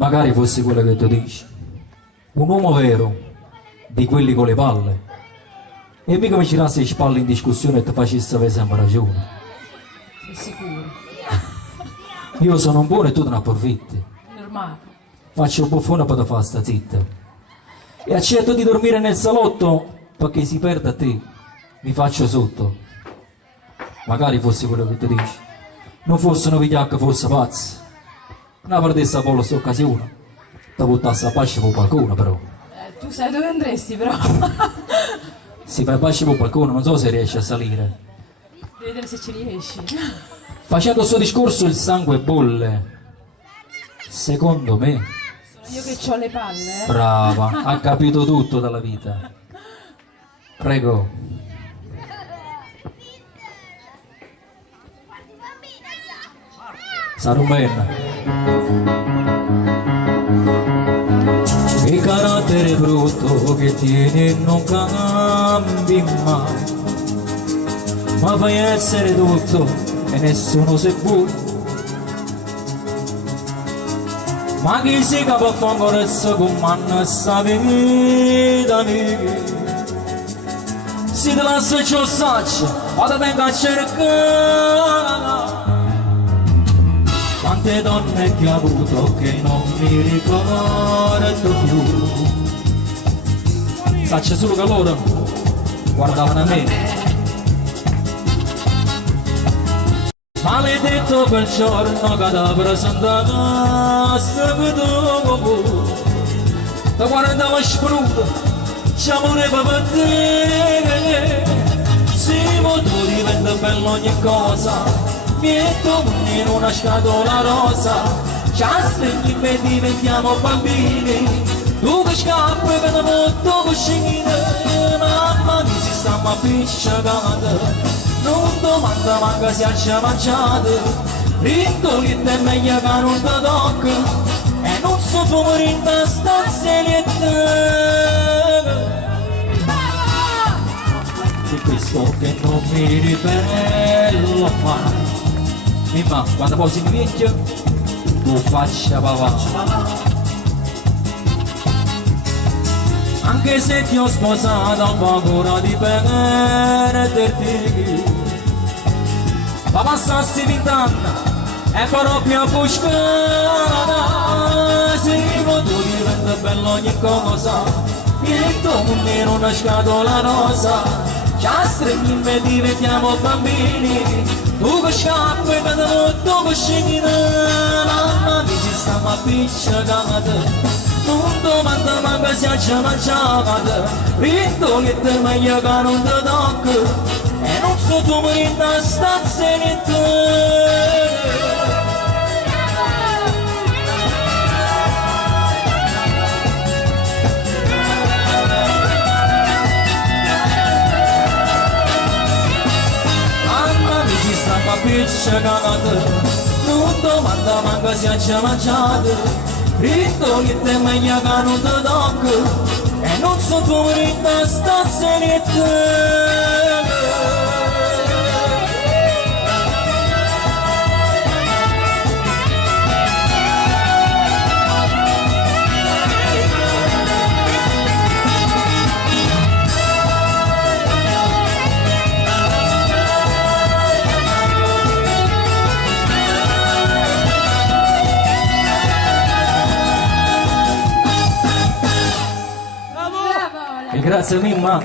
Magari fosse quello che tu dici. Un uomo vero, di quelli con le palle. E mica mi girasse le spalle in discussione e ti facesse avere sempre ragione. Sei sicuro? Io sono un buono e tu te ne approfitti. Normale. Faccio il buffone per te fare sta zitta. E accetto di dormire nel salotto perché si perde a te. Mi faccio sotto. Magari fosse quello che tu dici. Non fosse una vigliacca, fosse pazzo. Non perdesse a volo sta occasione. Ti buttasse a pace per balcone però. Tu sai dove andresti però? Si fa pace per balcone, non so se riesce a salire. Devi vedere se ci riesci. Facendo il suo discorso il sangue bolle. Secondo me, Sono io che ho le palle, brava, ha capito tutto dalla vita. Prego. Sarumen. Che carattere brutto che tieni e non cambi mai. Ma fai essere tutto e nessuno se vuoi. Ma chi si capo ancora con manna sta vita mia. Si te lascia ciò saccio, ma te venga a cercare. Quante donne che ho avuto che non mi ricordo più. Saccio solo che loro guardavano a me. Maledetto quel giorno che ti presentasse vedovo. Ti guardavo spruto, ci voleva per te. Se tu diventa bello ogni cosa. Metto in una scatola rosa, ci spegni e diventiamo bambini. Tu che scappi per molto cuscino, mamma mi si sta appiccicata. Non domanda manca se ci ha mangiato, rintolito è meglio che non ti tocca, e non so come in questa stanzietta. Di questo che non mi ribello mai. Mimma, quando poi si invecchia, tu faccia papà. Anche se ti ho sposato, ho paura di perderti. Ma passassi 20 anni e farò più a buscare. Se tu diventa bello ogni cosa, metto in una scatola rosa, ci stringi e diventiamo bambini. Tu che scappi per tutto che scegli, mamma mi si sta appiccicata. Non domanda manca se ci ha mangiata, rintolito è meglio che non ti tocca, e non so tu in una stanzietta. Appiccicata, non domanda manca se ci ha mangiato, rintolito è meglio che non ti tocca, e non so tu in una stanzietta. Grazie Mimma.